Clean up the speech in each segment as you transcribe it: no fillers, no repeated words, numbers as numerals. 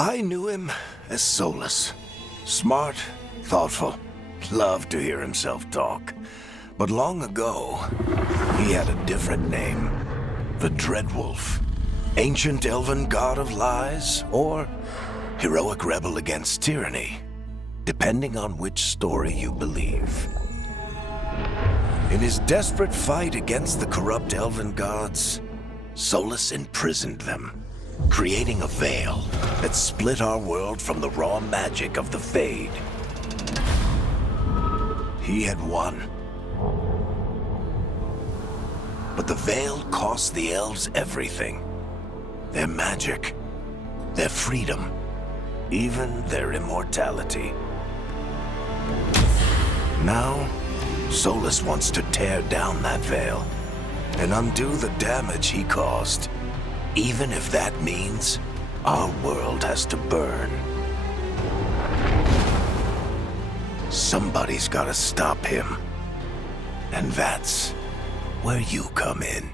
I knew him as Solus. Smart, thoughtful, loved to hear himself talk. But long ago, he had a different name. The Dreadwolf. Ancient elven god of lies, or heroic rebel against tyranny, depending on which story you believe. In his desperate fight against the corrupt elven gods, Solus imprisoned them, creating a veil that split our world from the raw magic of the Fade. He had won. But the veil cost the elves everything. Their magic, their freedom, even their immortality. Now, Solus wants to tear down that veil and undo the damage he caused, even if that means our world has to burn. Somebody's gotta stop him, and that's where you come in.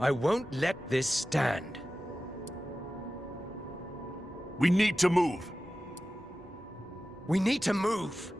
I won't let this stand. We need to move. We need to move.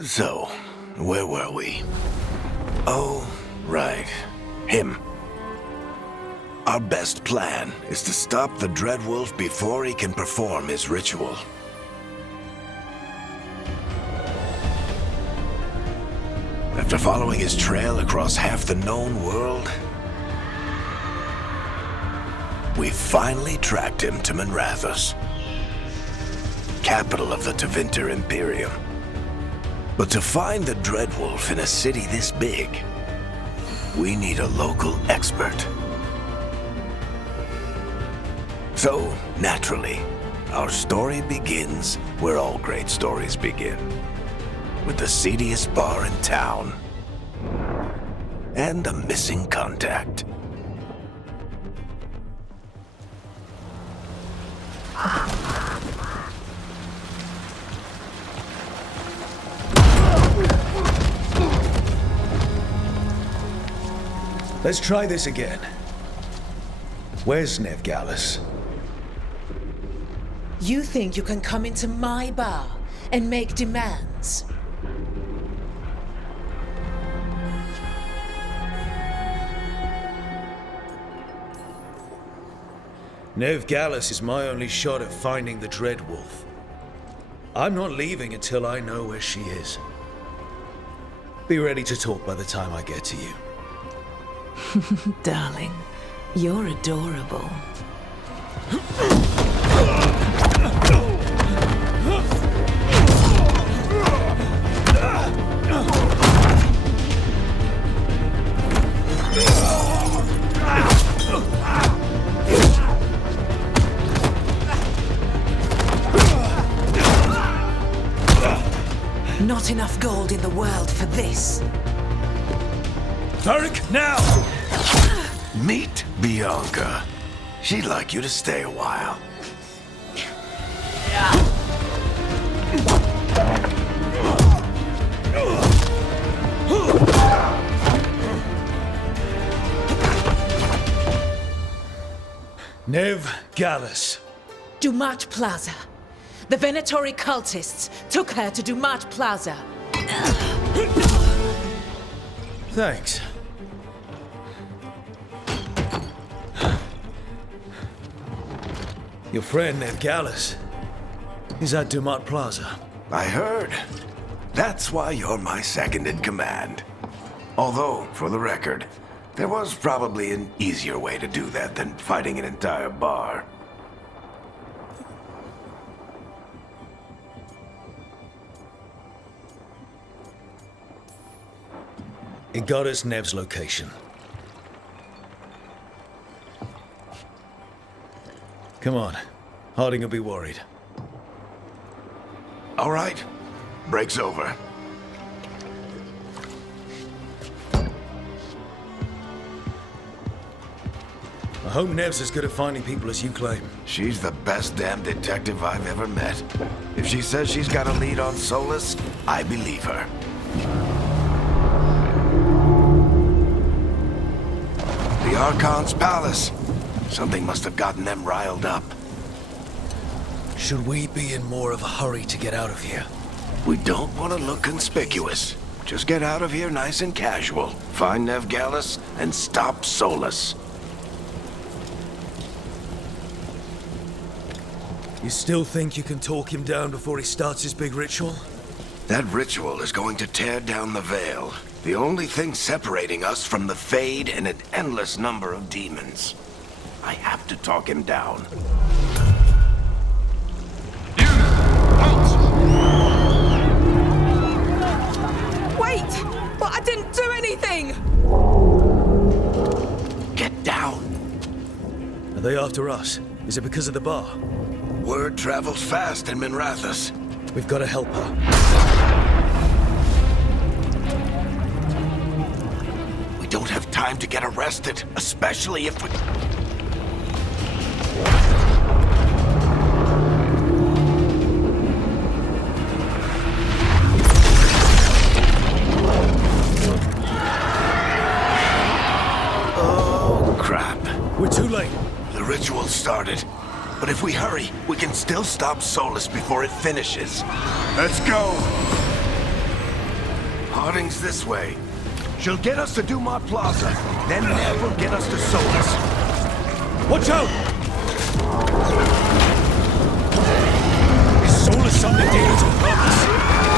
So, where were we? Oh, right. Him. Our best plan is to stop the Dreadwolf before he can perform his ritual. After following his trail across half the known world, we finally tracked him to Manrathus, capital of the Tevinter Imperium. But to find the Dreadwolf in a city this big, we need a local expert. So, naturally, our story begins where all great stories begin. With the seediest bar in town. And a missing contact. Let's try this again. Where's Nevgalis? You think you can come into my bar and make demands? Nevgalis is my only shot at finding the Dreadwolf. I'm not leaving until I know where she is. Be ready to talk by the time I get to you. Darling, you're adorable. Not enough gold in the world for this. Tarek, now! Meet Bianca. She'd like you to stay a while. Nevgalis. Dumat Plaza. The Venatori cultists took her to Dumat Plaza. Thanks. Your friend, Nev Gallus, is at Dumat Plaza. I heard. That's why you're my second in command. Although, for the record, there was probably an easier way to do that than fighting an entire bar. It got us Nev's location. Come on. Harding will be worried. All right. Break's over. I hope Nev's as good at finding people as you claim. She's the best damn detective I've ever met. If she says she's got a lead on Solus, I believe her. The Archon's palace. Something must have gotten them riled up. Should we be in more of a hurry to get out of here? We don't want to look conspicuous. Just get out of here nice and casual. Find Nev Gallus and stop Solus. You still think you can talk him down before he starts his big ritual? That ritual is going to tear down the veil. The only thing separating us from the Fade and an endless number of demons. I have to talk him down. Wait! But I didn't do anything! Get down. Are they after us? Is it because of the bar? Word travels fast in Minrathous. We've got to help her. We don't have time to get arrested, especially if we... Oh, crap. We're too late. The ritual started. But if we hurry, we can still stop Solus before it finishes. Let's go! Harding's this way. She'll get us to Dumat Plaza. Then Nev will get us to Solus. Watch out! Is Solus summoning demons on purpose?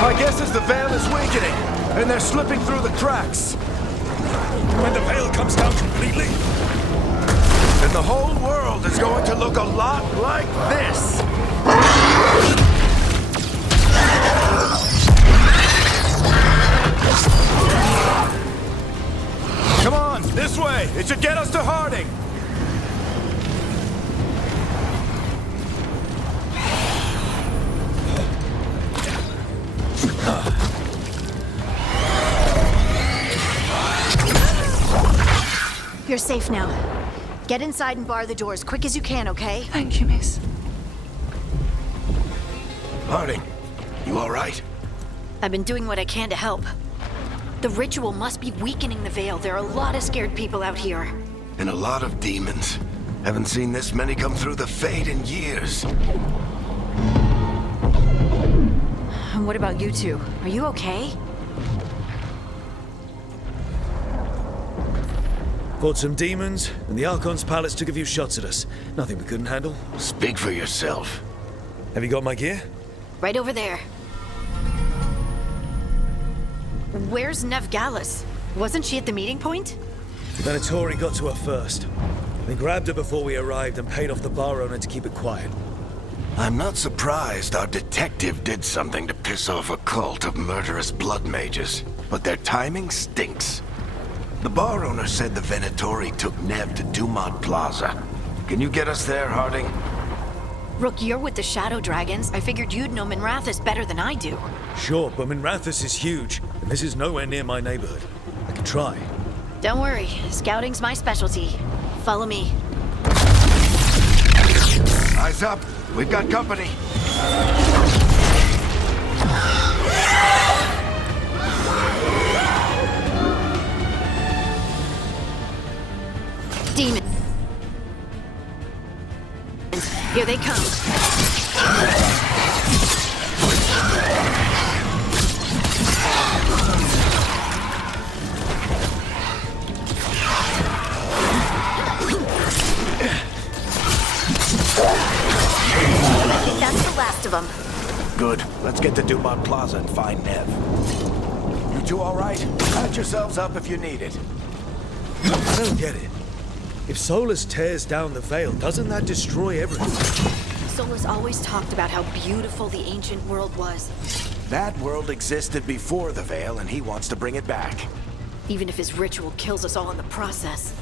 My guess is the veil is weakening, and they're slipping through the cracks. When the veil comes down completely? And the whole world is going to look a lot like this. Come on, this way. It should get us to Harding. You're safe now. Get inside and bar the door as quick as you can, okay? Thank you, miss. Harding, you all right? I've been doing what I can to help. The ritual must be weakening the veil. There are a lot of scared people out here. And a lot of demons. Haven't seen this many come through the Fade in years. And what about you two? Are you okay? Fought some demons, and the Archon's palace took a few shots at us. Nothing we couldn't handle. Speak for yourself. Have you got my gear? Right over there. Where's Nev Gallus? Wasn't she at the meeting point? The Venatori got to her first. They grabbed her before we arrived and paid off the bar owner to keep it quiet. I'm not surprised our detective did something to piss off a cult of murderous blood mages, but their timing stinks. The bar owner said the Venatori took Nev to Dumat Plaza. Can you get us there, Harding? Rook, you're with the Shadow Dragons. I figured you'd know Minrathous better than I do. Sure, but Minrathous is huge, and this is nowhere near my neighborhood. I could try. Don't worry, scouting's my specialty. Follow me. Eyes up. We've got company. Demons. Here they come. most of them. Good. Let's get to Dumont Plaza and find Nev. You two all right? Patch yourselves up if you need it. I don't get it. If Solus tears down the Veil, doesn't that destroy everything? Solus always talked about how beautiful the ancient world was. That world existed before the Veil, and he wants to bring it back. Even if his ritual kills us all in the process.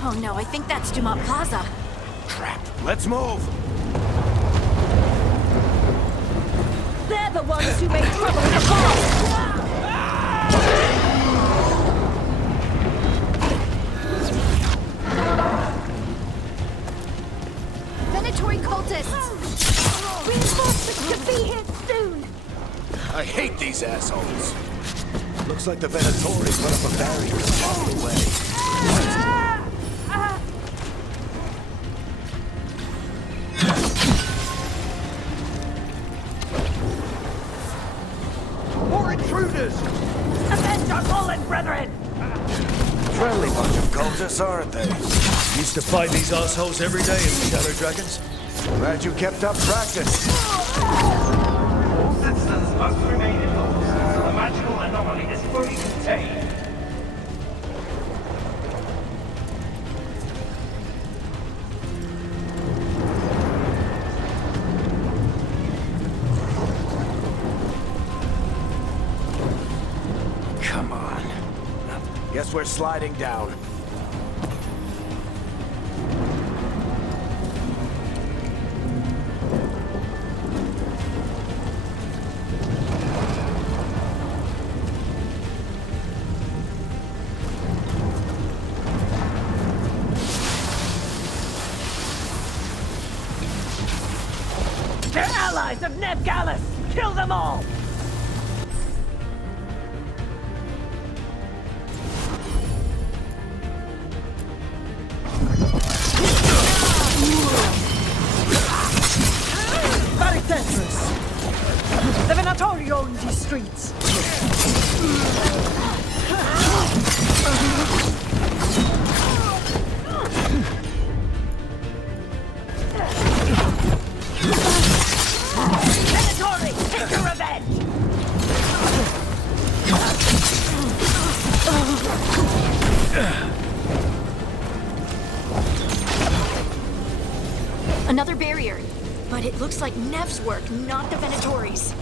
Oh no, I think that's Dumont Plaza. Crap. Let's move! They're the ones who made trouble in the past! Venatory cultists! Reinforcements should be here soon! I hate these assholes. Looks like the Venatori put up a barrier to block the way. More intruders! Avenge our fallen brethren! Friendly bunch of cultists, aren't they? Used to fight these assholes every day in Shadow Dragons. Glad you kept up practice. All citizens must remain indoors until the magical anomaly is fully contained. Come on. Guess we're sliding down. They're allies of Neb Gallus! Kill them all! Very dangerous! The Venatori own these streets! Venatori, take your revenge! Another barrier. But it looks like Nev's work, not the Venatori's.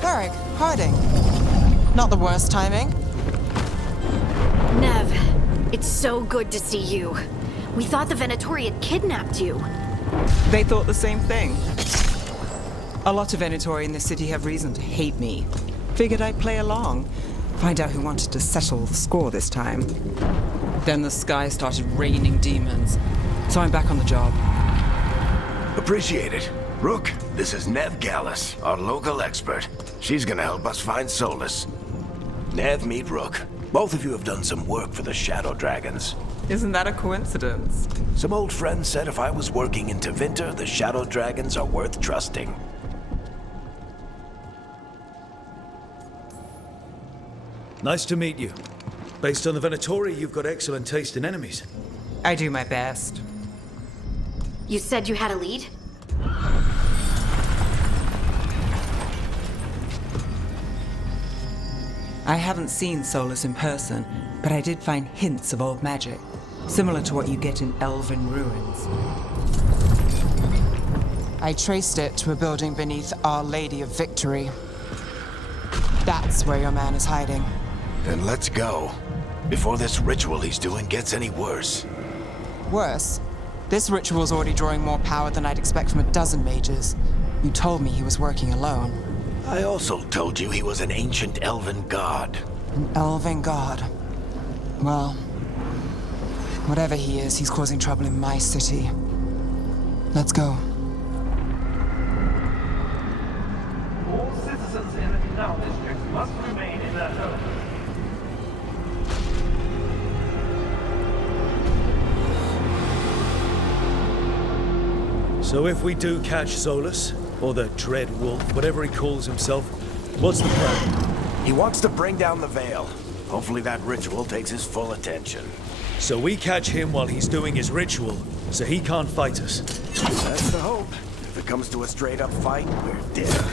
Varric, hiding. Not the worst timing. Nev, it's so good to see you. We thought the Venatori had kidnapped you. They thought the same thing. A lot of Venatori in the city have reason to hate me. Figured I'd play along. Find out who wanted to settle the score this time. Then the sky started raining demons. So I'm back on the job. Appreciate it. Rook, this is Nev Gallus, our local expert. She's gonna help us find Solus. Nev, meet Rook. Both of you have done some work for the Shadow Dragons. Isn't that a coincidence? Some old friends said if I was working in Tevinter, the Shadow Dragons are worth trusting. Nice to meet you. Based on the Venatori, you've got excellent taste in enemies. I do my best. You said you had a lead? I haven't seen Solus in person, but I did find hints of old magic, similar to what you get in elven ruins. I traced it to a building beneath Our Lady of Victory. That's where your man is hiding. Then let's go. Before this ritual he's doing gets any worse. Worse, this ritual's already drawing more power than I'd expect from a dozen mages. You told me he was working alone. I also told you he was an ancient elven god. An elven god. Well, whatever he is, he's causing trouble in my city. Let's go. All citizens in the canal district must remain in their homes. So if we do catch Solus, or the Dread Wolf, whatever he calls himself, what's the plan? He wants to bring down the veil. Hopefully that ritual takes his full attention. So we catch him while he's doing his ritual, so he can't fight us. That's the hope. If it comes to a straight-up fight, we're dead.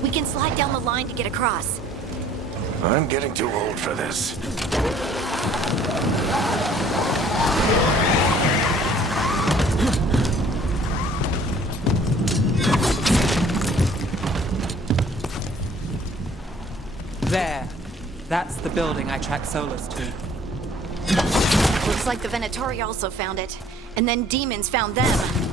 We can slide down the line to get across. I'm getting too old for this. There. That's the building I tracked Solus to. Looks like the Venatori also found it. And then demons found them.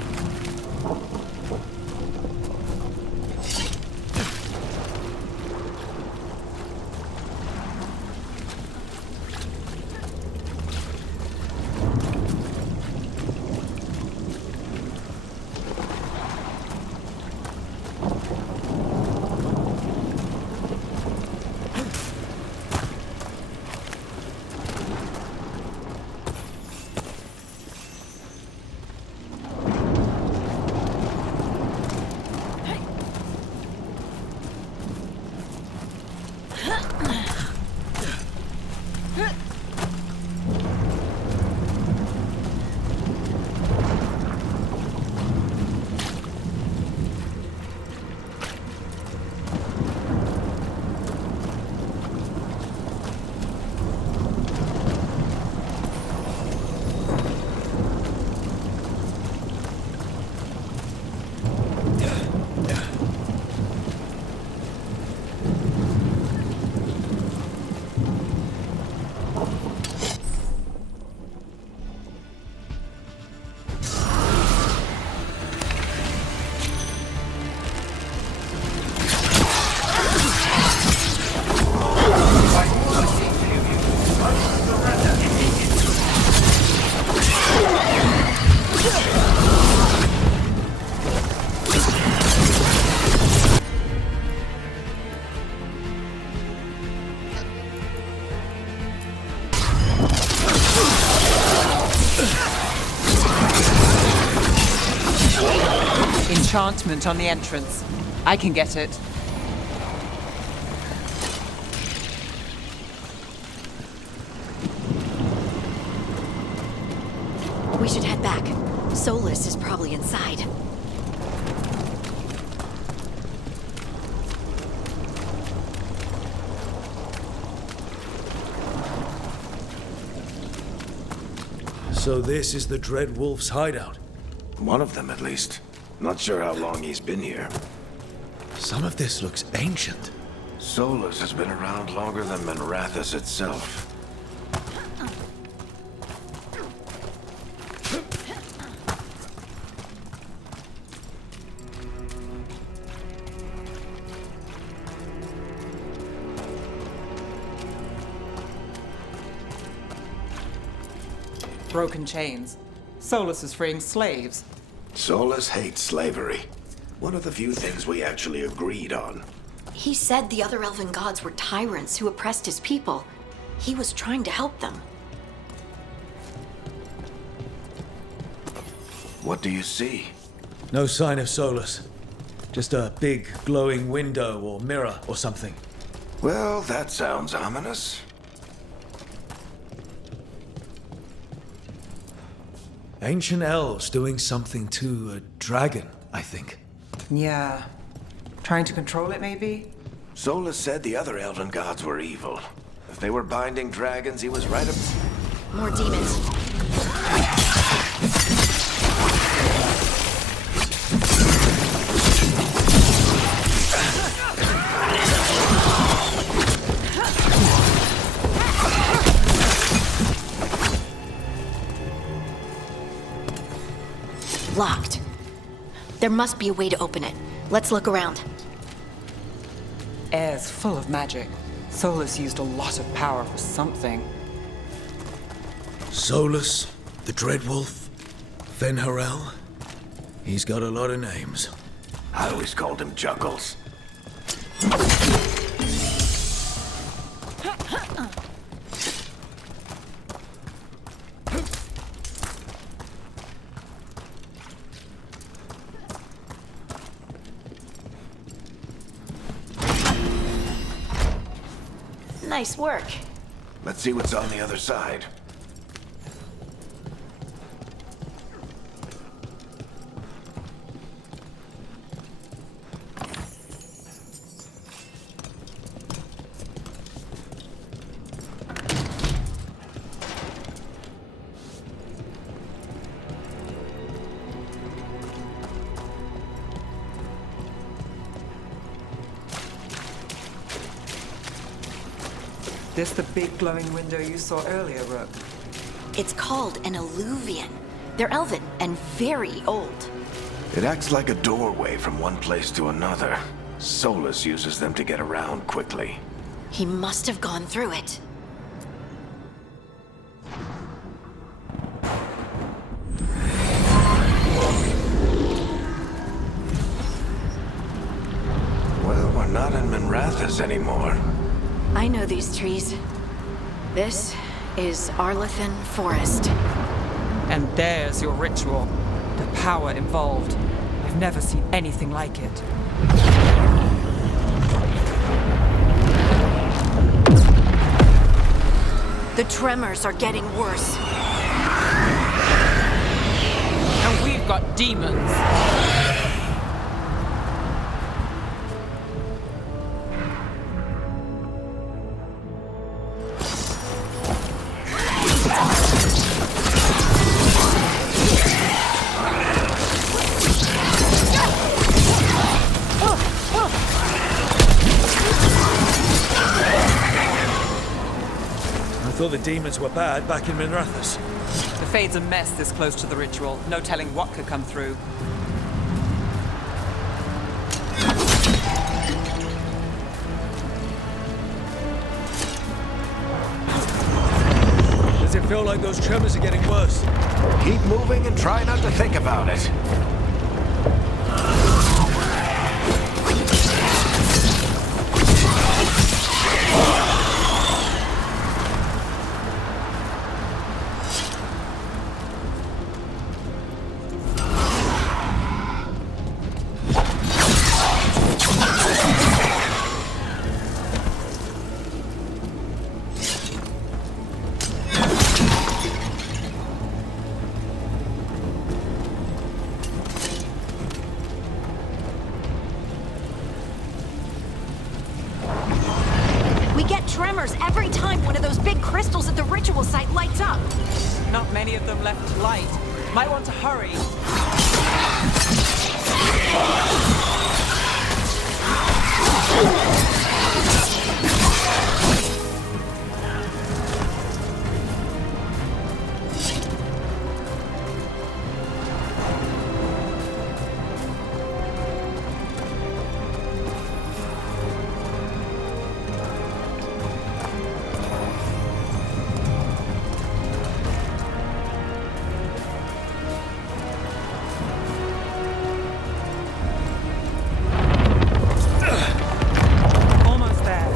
Enchantment on the entrance. I can get it. We should head back. Solus is probably inside. So this is the Dread Wolf's hideout. One of them, at least. Not sure how long he's been here. Some of this looks ancient. Solus has been around longer than Minrathous itself. Broken chains. Solus is freeing slaves. Solus hates slavery. One of the few things we actually agreed on. He said the other elven gods were tyrants who oppressed his people. He was trying to help them. What do you see? No sign of Solus. Just a big glowing window or mirror or something. Well, that sounds ominous. Ancient elves doing something to a dragon, I think. Yeah. Trying to control it, maybe? Solus said the other elven gods were evil. If they were binding dragons, he was right up... More demons. Locked. There must be a way to open it. Let's look around. Air's full of magic. Solus used a lot of power for something. Solus, the Dread Wolf, Fenharel. He's got a lot of names. I always called him Juggles. Nice work. Let's see what's on the other side. This the big glowing window you saw earlier, Rook? It's called an alluvian. They're elven and very old. It acts like a doorway from one place to another. Solus uses them to get around quickly. He must have gone through it. Well, we're not in Minrathous anymore. I know these trees. This is Arlethan Forest. And there's your ritual. The power involved. I've never seen anything like it. The tremors are getting worse. And we've got demons. I thought the demons were bad back in Minrathous. The Fade's a mess this close to the ritual. No telling what could come through. Does it feel like those tremors are getting worse? Keep moving and try not to think about it. tremors every time one of those big crystals at the ritual site lights up. Not many of them left to light. Might want to hurry. Almost there.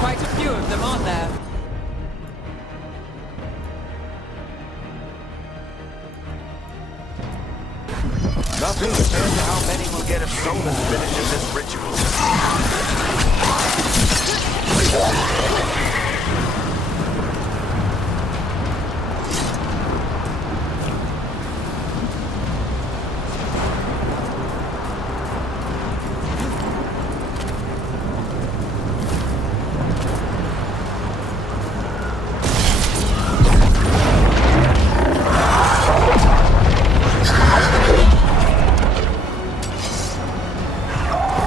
Quite a few of them, aren't there? Nothing compared to how many will get if Solus finishes this ritual.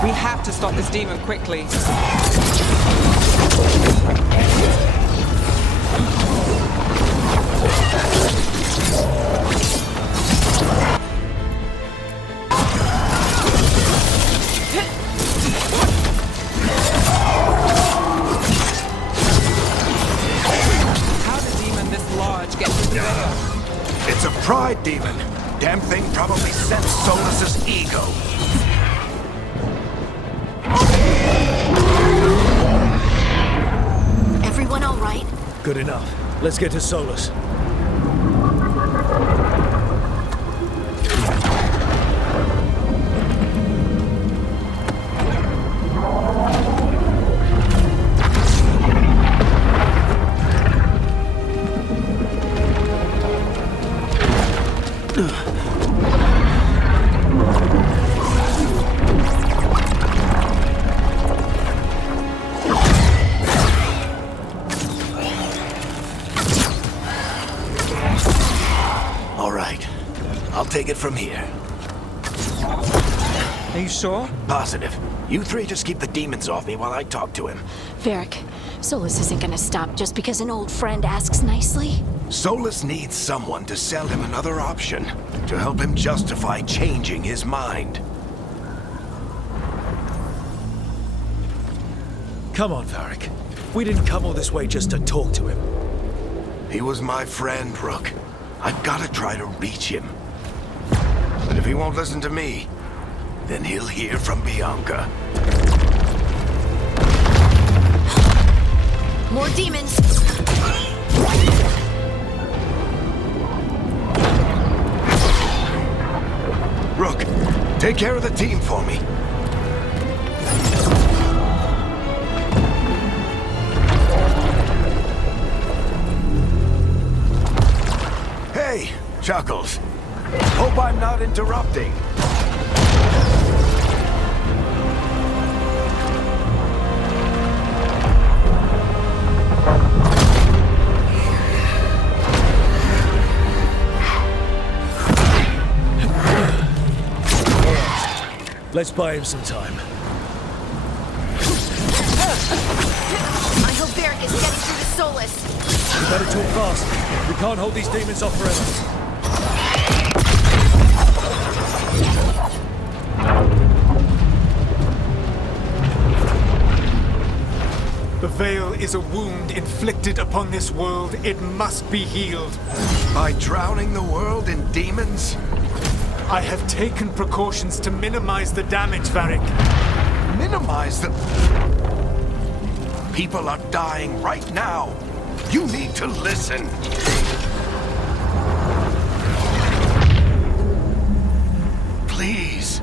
We have to stop this demon quickly. How did a demon this large get through the veil? It's a pride demon. Damn thing probably sensed Solus's ego. Everyone all right? Good enough. Let's get to Solus. All right. I'll take it from here. Are you sure? Positive. You three just keep the demons off me while I talk to him. Varric, Solus isn't gonna stop just because an old friend asks nicely. Solus needs someone to sell him another option, to help him justify changing his mind. Come on, Varric. We didn't come all this way just to talk to him. He was my friend, Rook. I've gotta try to reach him. But if he won't listen to me, then he'll hear from Bianca. More demons! Rook, take care of the team for me. Hey, Chuckles. Hope I'm not interrupting. Let's buy him some time. I hope Varric is getting through to Solus. We better talk fast. We can't hold these demons off forever. The Veil is a wound inflicted upon this world. It must be healed. By drowning the world in demons? I have taken precautions to minimize the damage, Varric. Minimize the... People are dying right now. You need to listen. Please.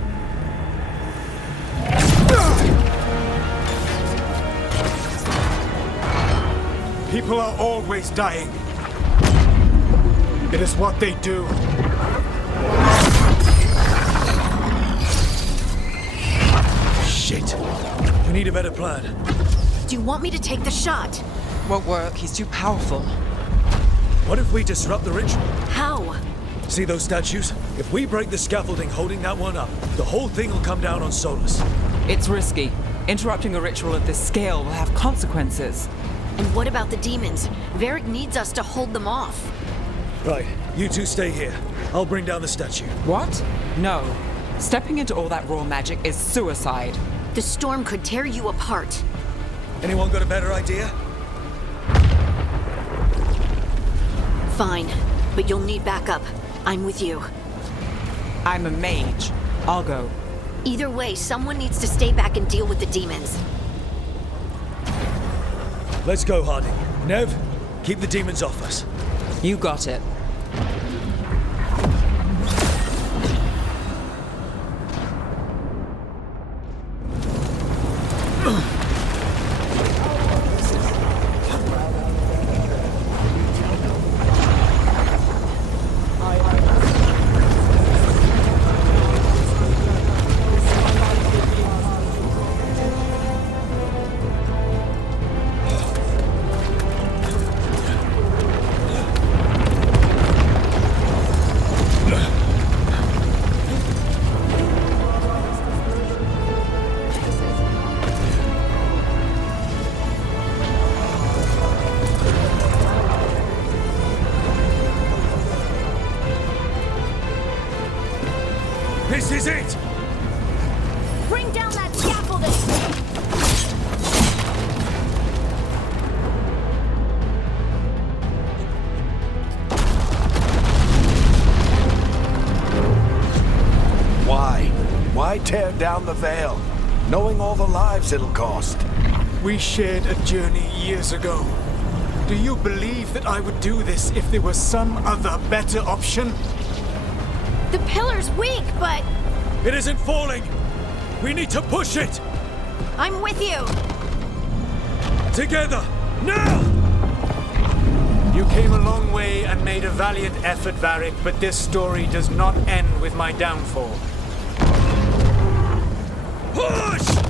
People are always dying. It is what they do. Shit. We need a better plan. Do you want me to take the shot? Won't work. He's too powerful. What if we disrupt the ritual? How? See those statues? If we break the scaffolding holding that one up, the whole thing will come down on Solus. It's risky. Interrupting a ritual of this scale will have consequences. And what about the demons? Varric needs us to hold them off. Right, you two stay here. I'll bring down the statue. What? No. Stepping into all that raw magic is suicide. The storm could tear you apart. Anyone got a better idea? Fine, but you'll need backup. I'm with you. I'm a mage. I'll go. Either way, someone needs to stay back and deal with the demons. Let's go, Harding. Nev, keep the demons off us. You got it. This is it! Bring down that scaffolding! Why tear down the Veil, knowing all the lives it'll cost? We shared a journey years ago. Do you believe that I would do this if there was some other better option? The pillar's weak, but It isn't falling! We need to push it! I'm with you! Together! Now! You came a long way and made a valiant effort, Varric, but this story does not end with my downfall. Push!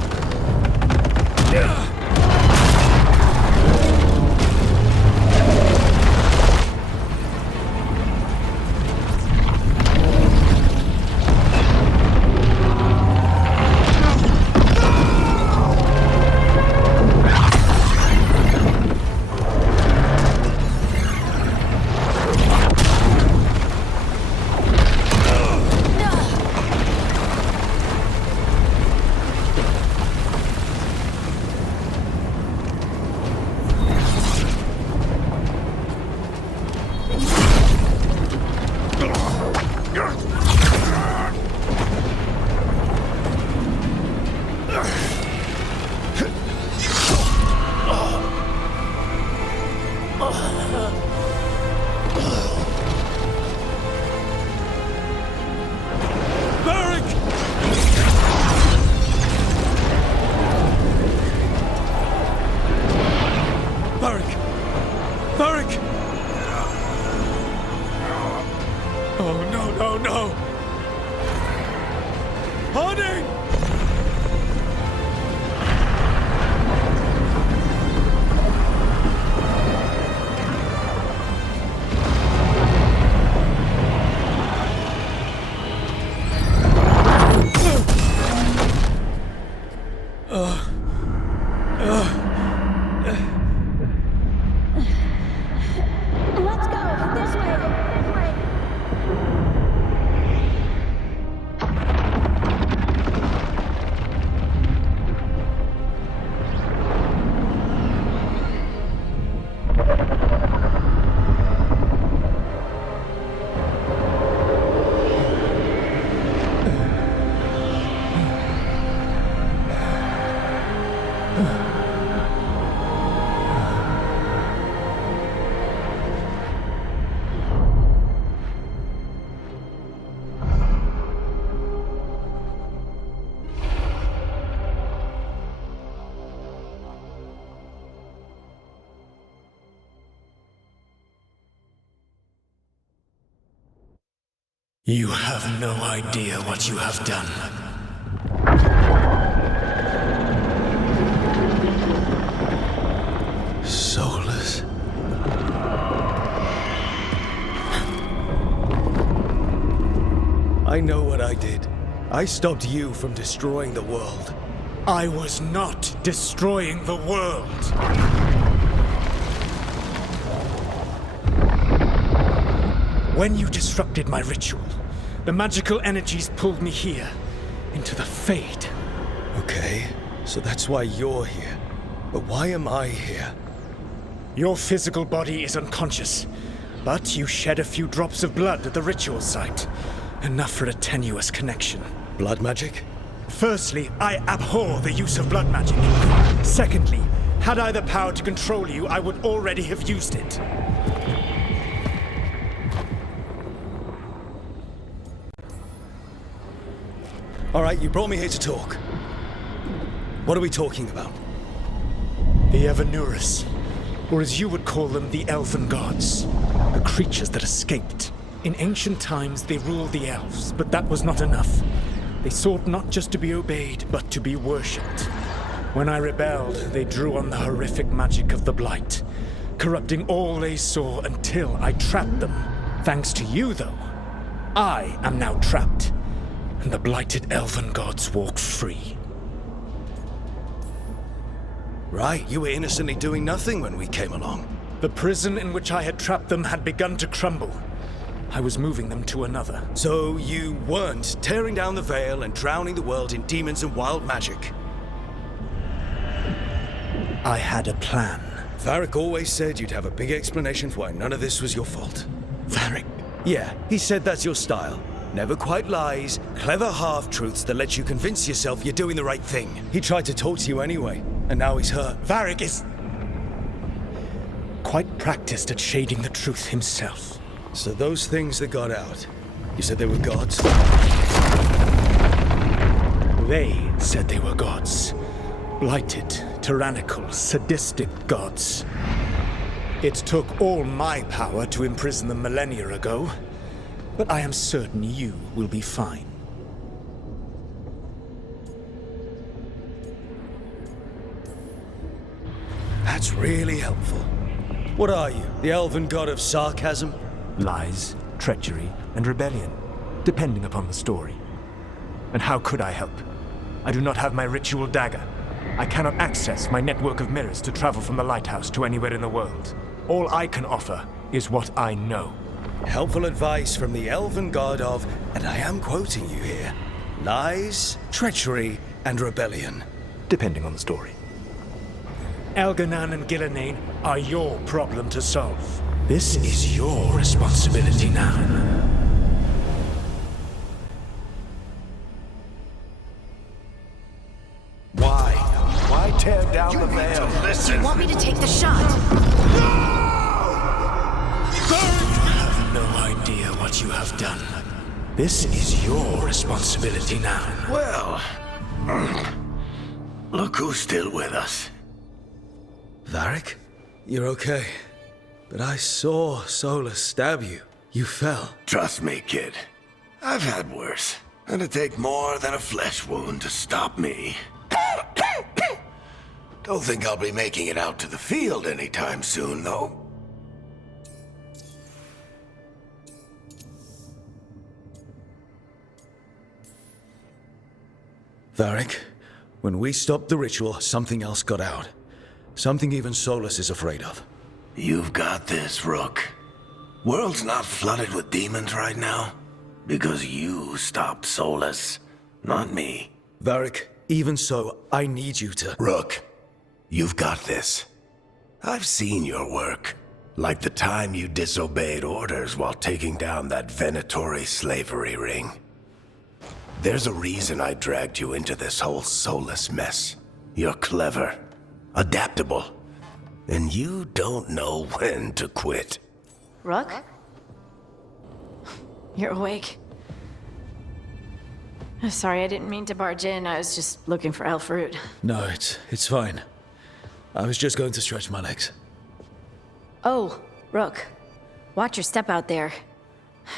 You have no idea what you have done. Soulless. I know what I did. I stopped you from destroying the world. I was not destroying the world. When you disrupted my ritual, the magical energies pulled me here, into the Fade. Okay, so that's why you're here. But why am I here? Your physical body is unconscious, but you shed a few drops of blood at the ritual site. Enough for a tenuous connection. Blood magic? Firstly, I abhor the use of blood magic. Secondly, had I the power to control you, I would already have used it. All right, you brought me here to talk. What are we talking about? The Evanurus, or as you would call them, the Elven Gods. The creatures that escaped. In ancient times, they ruled the elves, but that was not enough. They sought not just to be obeyed, but to be worshipped. When I rebelled, they drew on the horrific magic of the Blight, corrupting all they saw until I trapped them. Thanks to you, though, I am now trapped, and the blighted Elven Gods walk free. Right, you were innocently doing nothing when we came along. The prison in which I had trapped them had begun to crumble. I was moving them to another. So you weren't tearing down the veil and drowning the world in demons and wild magic? I had a plan. Varric always said you'd have a big explanation for why none of this was your fault. Varric? Yeah, he said that's your style. Never quite lies, clever half-truths that let you convince yourself you're doing the right thing. He tried to talk to you anyway, and now he's hurt. Varric is quite practiced at shading the truth himself. So those things that got out, you said they were gods? They said they were gods. Blighted, tyrannical, sadistic gods. It took all my power to imprison them millennia ago, but I am certain you will be fine. That's really helpful. What are you, the elven god of sarcasm? Lies, treachery, and rebellion, depending upon the story. And how could I help? I do not have my ritual dagger. I cannot access my network of mirrors to travel from the lighthouse to anywhere in the world. All I can offer is what I know. Helpful advice from the elven god of, and I am quoting you here, lies, treachery, and rebellion. Depending on the story. Elganan and Gillenane are your problem to solve. This is your responsibility now. Why? Why tear down the veil? Do you want me to take the shot? You have no idea what you have done. This is your responsibility now. Well, look who's still with us. Varric? You're okay. But I saw Solus stab you. You fell. Trust me, kid. I've had worse. And it'd take more than a flesh wound to stop me. Don't think I'll be making it out to the field anytime soon, though. Varric, when we stopped the ritual, something else got out. Something even Solus is afraid of. You've got this, Rook. World's not flooded with demons right now. Because you stopped Solus, not me. Varric, even so, I need you to... Rook, you've got this. I've seen your work. Like the time you disobeyed orders while taking down that Venatori slavery ring. There's a reason I dragged you into this whole Solus mess. You're clever, adaptable, and you don't know when to quit. Rook? You're awake. Sorry, I didn't mean to barge in. I was just looking for elf fruit. No, it's fine. I was just going to stretch my legs. Oh, Rook. Watch your step out there.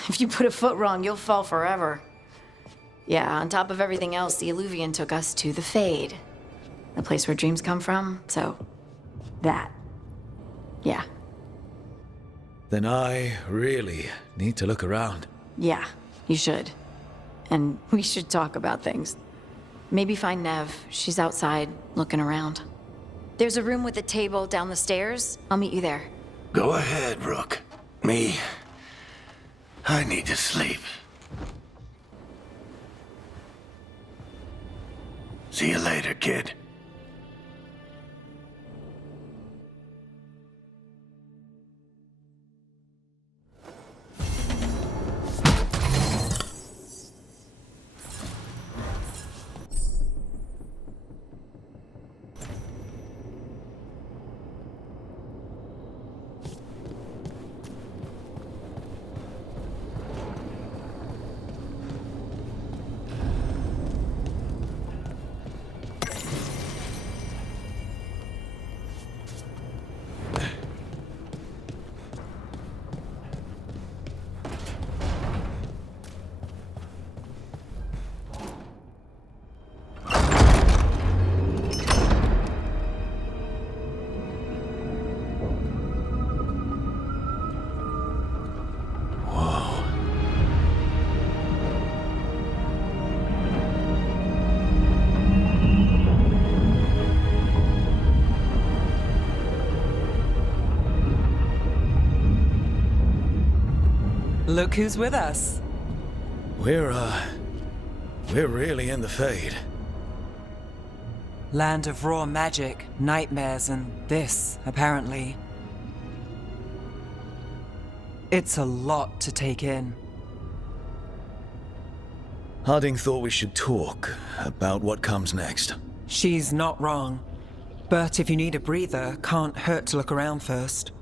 If you put a foot wrong, you'll fall forever. Yeah, on top of everything else, the Illuvian took us to the Fade. The place where dreams come from, so... that. Yeah. Then I really need to look around. Yeah, you should. And we should talk about things. Maybe find Nev. She's outside, looking around. There's a room with a table down the stairs. I'll meet you there. Go ahead, Rook. Me, I need to sleep. See you later, kid. Look who's with us. We're really in the Fade. Land of raw magic, nightmares, and this, apparently. It's a lot to take in. Harding thought we should talk about what comes next. She's not wrong. But if you need a breather, can't hurt to look around first.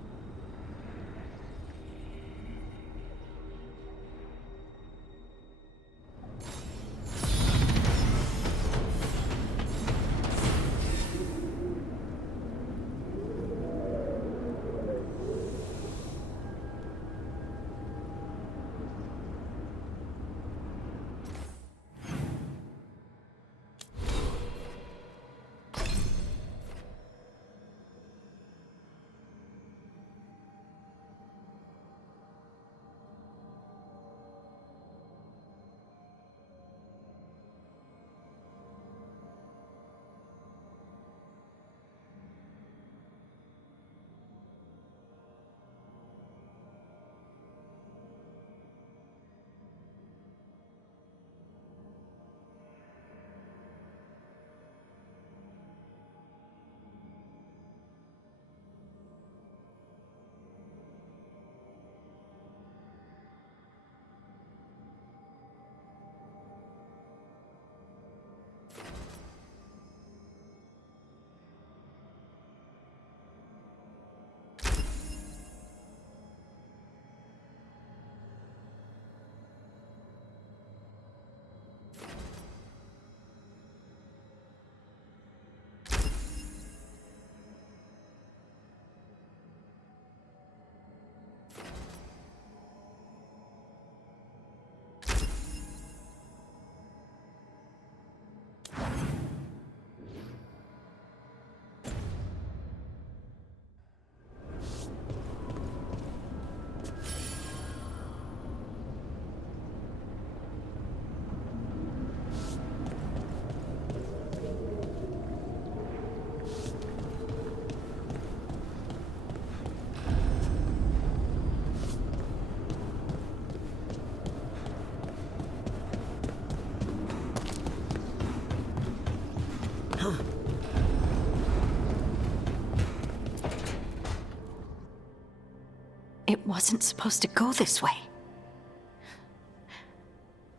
It wasn't supposed to go this way.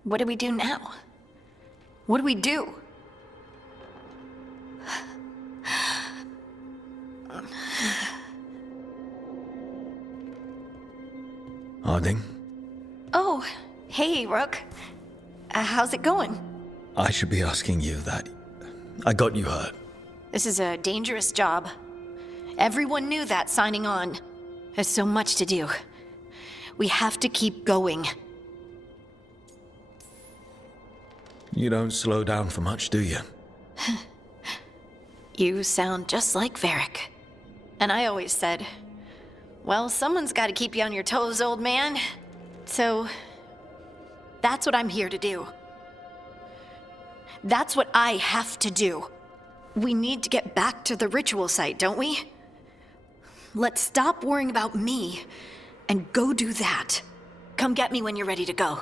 What do we do now? What do we do? Harding? Oh, hey, Rook. How's it going? I should be asking you that. I got you hurt. This is a dangerous job. Everyone knew that signing on. There's so much to do. We have to keep going. You don't slow down for much, do you? You sound just like Varric. And I always said, well, someone's got to keep you on your toes, old man. So, that's what I'm here to do. That's what I have to do. We need to get back to the ritual site, don't we? Let's stop worrying about me and go do that. Come get me when you're ready to go.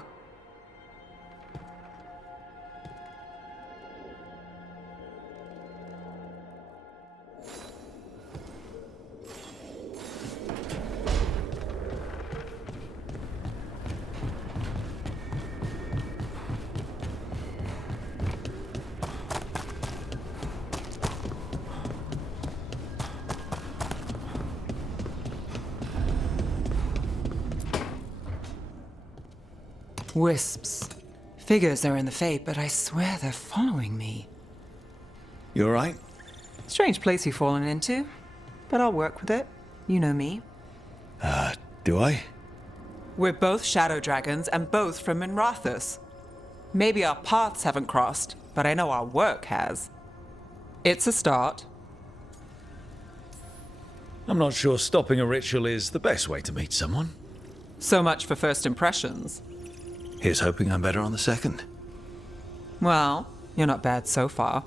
Wisps. Figures are in the Fate, but I swear they're following me. You alright? Strange place you've fallen into, but I'll work with it. You know me. Do I? We're both shadow dragons and both from Minrathous. Maybe our paths haven't crossed, but I know our work has. It's a start. I'm not sure stopping a ritual is the best way to meet someone. So much for first impressions. Here's hoping I'm better on the second. Well, you're not bad so far.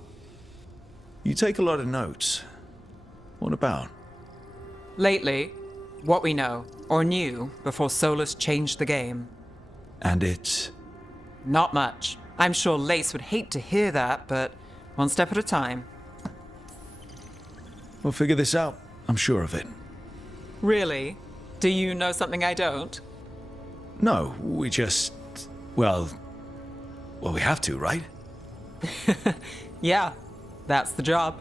You take a lot of notes. What about? Lately, what we know, or knew, before Solus changed the game. And it's... Not much. I'm sure Lace would hate to hear that, but one step at a time. We'll figure this out. I'm sure of it. Really? Do you know something I don't? No, we just... Well, we have to, right? Yeah, that's the job.